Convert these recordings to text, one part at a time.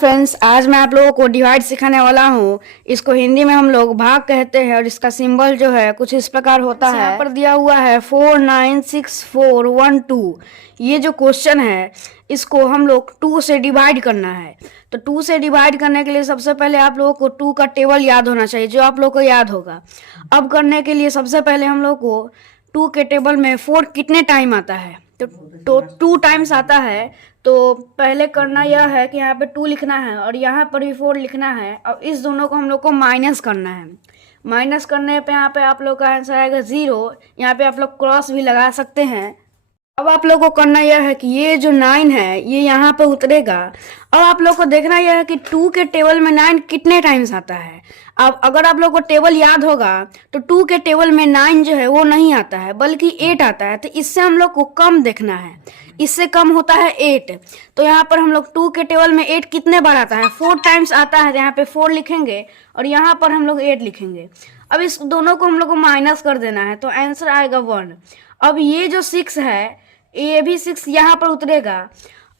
Friends, आज मैं आप लोगों को डिवाइड सिखाने वाला हूँ। इसको हिंदी में हम लोग भाग कहते हैं और इसका सिंबल जो है कुछ इस प्रकार होता है। यहाँ पर दिया हुआ है 496412। ये जो क्वेश्चन है इसको हम लोग 2 से डिवाइड करना है। तो 2 से डिवाइड करने के लिए सबसे पहले आप लोगों को 2 का टेबल याद होना चाहिए, जो आप लोग को याद होगा। अब करने के लिए सबसे पहले हम लोग को 2 के टेबल में 4 कितने टाइम आता है, तो 2 टाइम्स आता है। तो पहले करना यह है कि यहाँ पे 2 लिखना है और यहाँ पर भी 4 लिखना है और इस दोनों को हम लोग को माइनस करना है। माइनस करने पे यहाँ पे आप लोग का आंसर आएगा 0। यहाँ पे आप लोग क्रॉस भी लगा सकते हैं। अब आप लोग को करना यह है कि ये जो 9 है ये यहाँ पे उतरेगा। अब आप लोग को देखना यह है कि 2 के टेबल में 9 कितने टाइम्स आता है। अब अगर आप लोग को टेबल याद होगा तो 2 के टेबल में 9 जो है वो नहीं आता है बल्कि 8 आता है। तो इससे हम लोग को कम देखना है, इससे कम होता है 8। तो यहाँ पर हम लोग 2 के टेबल में 8 कितने बार आता है, 4 टाइम्स आता है। यहाँ पे 4 लिखेंगे और यहाँ पर हम लोग 8 लिखेंगे। अब इस दोनों को हम लोग को माइनस कर देना है तो आंसर आएगा 1। अब ये जो 6 है ये भी 6 यहाँ पर उतरेगा।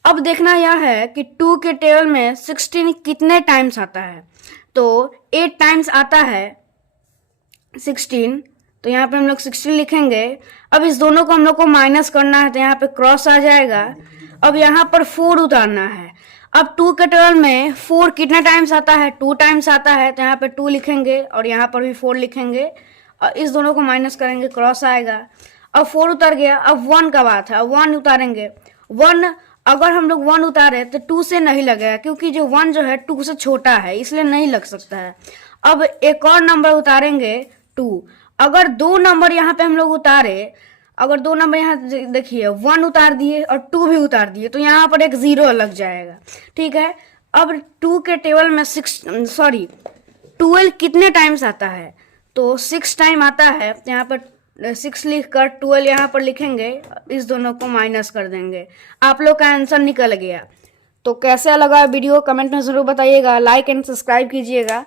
अब देखना यह है कि 2 के टेबल में 16 कितने टाइम्स आता है, तो 8 टाइम्स आता है 16। तो यहाँ पे हम लोग 16 लिखेंगे। अब इस दोनों को हम लोग को माइनस करना है तो यहाँ पे क्रॉस आ जाएगा। अब यहाँ पर 4 उतारना है। अब 2 के टेबल में 4 कितने टाइम्स आता है, 2 टाइम्स आता है। तो यहाँ पे 2 लिखेंगे और यहाँ पर भी 4 लिखेंगे और इस दोनों को माइनस करेंगे, क्रॉस आएगा। अब 4 उतर गया। अब 1 का बात है, अब 1 उतारेंगे। 1 अगर हम लोग 1 उतारे तो 2 से नहीं लगेगा क्योंकि जो 1 जो है 2 से छोटा है, इसलिए नहीं लग सकता है। अब एक और नंबर उतारेंगे 2। अगर 2 नंबर यहाँ पे हम लोग उतारे, अगर 2 नंबर यहाँ देखिए 1 उतार दिए और 2 भी उतार दिए तो यहाँ पर एक 0 लग जाएगा, ठीक है। अब 2 के टेबल में 12 कितने टाइम्स आता है, तो 6 टाइम आता है। यहाँ पर 6 लिख कर 12 यहाँ पर लिखेंगे, इस दोनों को माइनस कर देंगे। आप लोग का आंसर निकल गया। तो कैसा लगा वीडियो कमेंट में ज़रूर बताइएगा, लाइक एंड सब्सक्राइब कीजिएगा।